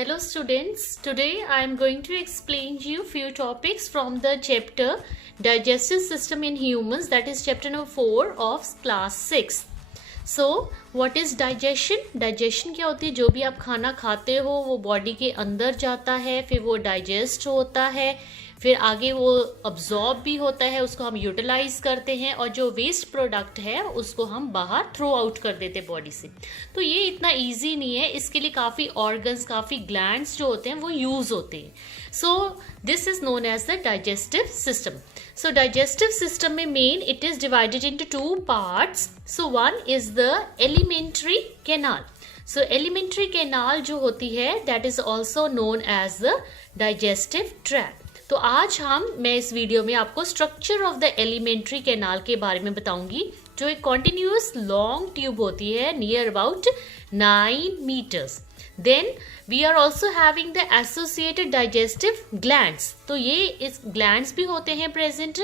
Hello students, today I am going to explain you few topics from the chapter Digestive System in Humans, that is chapter number 4 of class 6. So what is digestion? Digestion क्या होती है? जो भी आप खाना खाते हो वो बॉडी के अंदर जाता है, फिर वो डाइजेस्ट होता है, फिर आगे वो अब्जॉर्ब भी होता है, उसको हम यूटिलाइज करते हैं और जो वेस्ट प्रोडक्ट है उसको हम बाहर थ्रो आउट कर देते हैं बॉडी से. तो ये इतना इजी नहीं है, इसके लिए काफ़ी ऑर्गन्स, काफ़ी ग्लैंड्स जो होते हैं वो यूज़ होते हैं. So this is known as the digestive system. So digestive system में main it is divided into two parts. So one is the alimentary canal. So alimentary canal जो होती है that is also known as the digestive tract. तो आज मैं इस video में आपको structure of the alimentary canal के बारे में बताऊंगी, जो एक कॉन्टिन्यूअस लॉन्ग ट्यूब होती है near about 9 meters. Then we are also having the associated digestive glands. तो ये इस ग्लैंड्स भी होते हैं प्रेजेंट,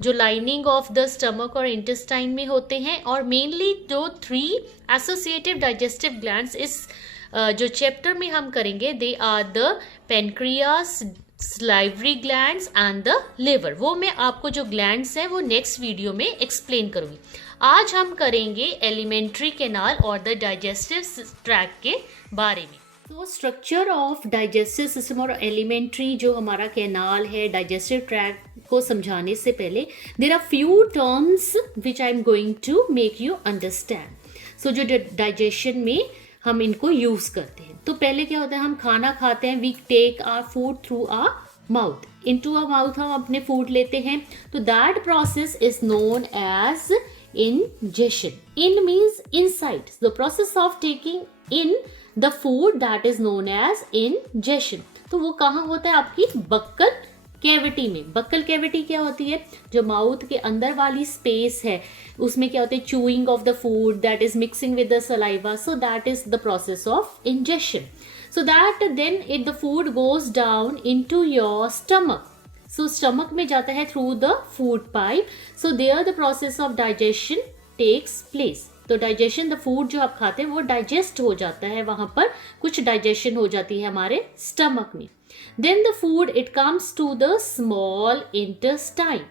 जो लाइनिंग ऑफ द स्टमक और इंटेस्टाइन में होते हैं. और मेनली जो 3 एसोसिएटिव डाइजेस्टिव ग्लैंड्स इस जो चैप्टर में हम करेंगे, they are the pancreas, salivary glands and the liver. वो मैं आपको जो ग्लैंड्स हैं वो नेक्स्ट वीडियो में एक्सप्लेन करूंगी. आज हम करेंगे एलिमेंट्री कैनाल और द डाइजेस्टिव ट्रैक्ट के बारे में. तो स्ट्रक्चर ऑफ डाइजेस्टिव सिस्टम और एलिमेंट्री जो हमारा कैनाल है, डाइजेस्टिव ट्रैक्ट को समझाने से पहले there are few terms which I am going to make you understand. So जो डाइजेशन में हम इनको यूज करते हैं. तो पहले क्या होता है, हम खाना खाते हैं, we take our food through our mouth. Into our mouth हम अपने फूड लेते हैं. तो that process is known as ingestion. In means inside. The process of taking in the food that is known as ingestion. तो वो कहाँ होता है? आपकी बक्कल कैविटी में. बक्कल कैविटी क्या होती है? जो माउथ के अंदर वाली स्पेस है, उसमें क्या होता है? Chewing of the food that is mixing with the saliva. So that is the process of ingestion. So that then it the food goes down into your stomach. So stomach में जाता है through the food pipe. So there the process of digestion takes place. तो digestion, the food जो आप खाते हैं वो digest हो जाता है, वहां पर कुछ डाइजेशन हो जाती है हमारे स्टमक में. Then the food it comes to the small intestine.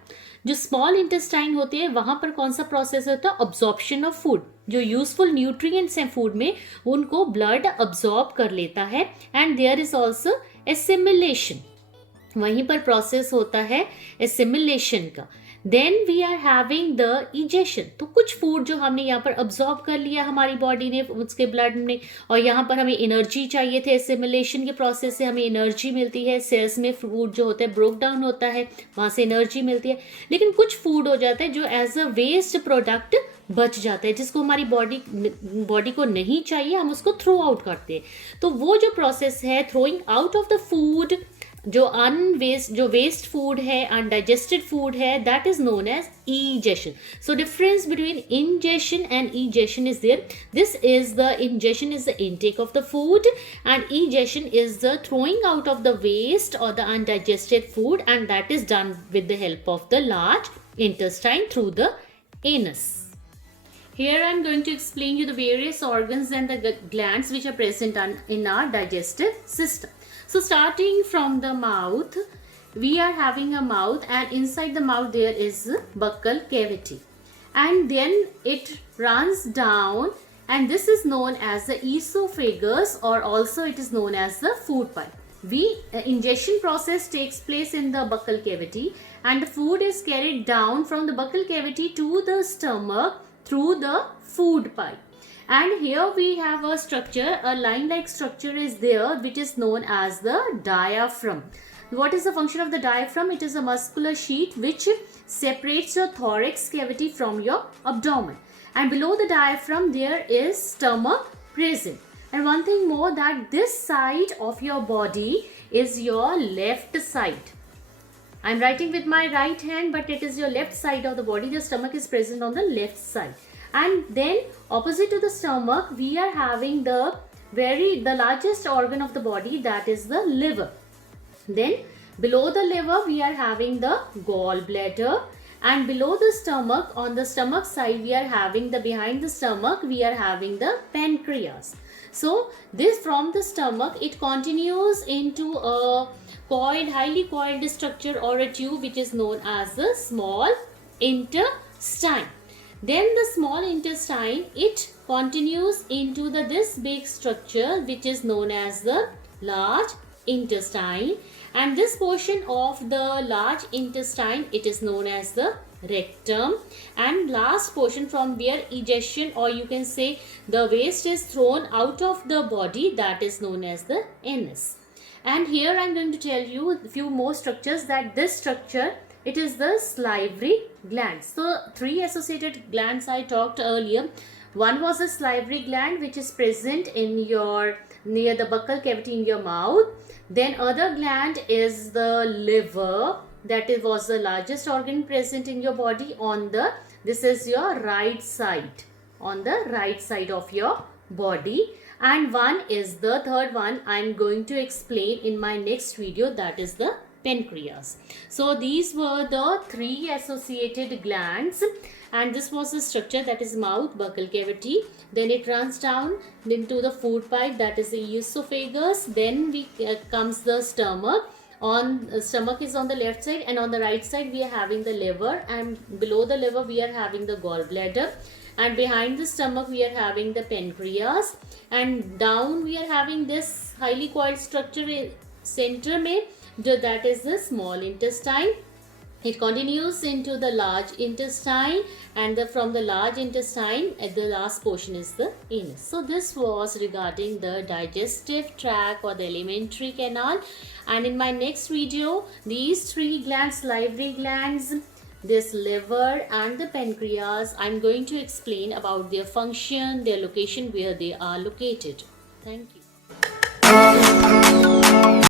जो स्मॉल इंटेस्टाइन होती है वहां पर कौन सा प्रोसेस होता है? Absorption of food. जो यूजफुल न्यूट्रिएंट्स हैं फूड में उनको ब्लड अब्जॉर्ब कर लेता है. And there is also assimilation. वहीं पर प्रोसेस होता है एसिमिलेशन का. Then we are having the egestion. तो कुछ फूड जो हमने यहाँ पर अब्जॉर्ब कर लिया हमारी बॉडी ने, उसके ब्लड में, और यहाँ पर हमें एनर्जी चाहिए थे. एसिमिलेशन के प्रोसेस से हमें एनर्जी मिलती है. सेल्स में फूड जो होता है ब्रोक डाउन होता है, वहाँ से एनर्जी मिलती है. लेकिन कुछ फूड हो जाता है जो एज अ वेस्ट प्रोडक्ट बच जाता है, जिसको हमारी बॉडी को नहीं चाहिए, हम उसको थ्रो आउट करते हैं. तो वो जो प्रोसेस है throwing out of the food, जो वेस्ट फूड है, अनडाइजेस्टेड फूड है, that is known as egestion. So difference between ingestion and egestion is there. Ingestion is the intake of the food and egestion is the throwing out of the waste or the undigested food, and that is done with the help of the large intestine through the anus. Here I am going to explain you the various organs and the glands which are present in our digestive system. So starting from the mouth, we are having a mouth, and inside the mouth there is buccal cavity, and then it runs down, and this is known as the esophagus, or also it is known as the food pipe. Ingestion process takes place in the buccal cavity, and the food is carried down from the buccal cavity to the stomach through the food pipe. And here we have a structure, a line-like structure is there, which is known as the diaphragm. What is the function of the diaphragm? It is a muscular sheath which separates your thorax cavity from your abdomen. And below the diaphragm there is stomach present. And one thing more, that this side of your body is your left side. I am writing with my right hand, but it is your left side of the body. The stomach is present on the left side. And then opposite to the stomach we are having the largest organ of the body, that is the liver. Then below the liver we are having the gallbladder, And below the stomach, on the stomach side, we are having the, behind the stomach, we are having the pancreas. So this, from the stomach, it continues into a coiled, highly coiled structure or a tube which is known as the small intestine. Then the small intestine, it continues into the this big structure which is known as the large intestine, and this portion of the large intestine, it is known as the rectum, and last portion from where egestion, or you can say the waste is thrown out of the body, that is known as the anus. And here I am going to tell you a few more structures, that this structure, it is the salivary glands. So 3 associated glands I talked earlier. One was the salivary gland which is present in your, near the buccal cavity in your mouth. Then other gland is the liver, that it was the largest organ present in your body on the, this is your right side, on the right side of your body. And one is the third one I am going to explain in my next video, that is the pancreas. So these were the 3 associated glands, and this was the structure, that is mouth, buccal cavity. Then it runs down into the food pipe, that is the esophagus. Then we comes the stomach. On stomach is on the left side, and on the right side we are having the liver, and below the liver we are having the gallbladder, and behind the stomach we are having the pancreas, and down we are having this highly coiled structure in center mein, that is the small intestine. It continues into the large intestine, and from the large intestine, at the last portion is the anus. So this was regarding the digestive tract or the alimentary canal. And in my next video, these 3 glands, salivary glands, this liver and the pancreas, I'm going to explain about their function, their location, where they are located. Thank you.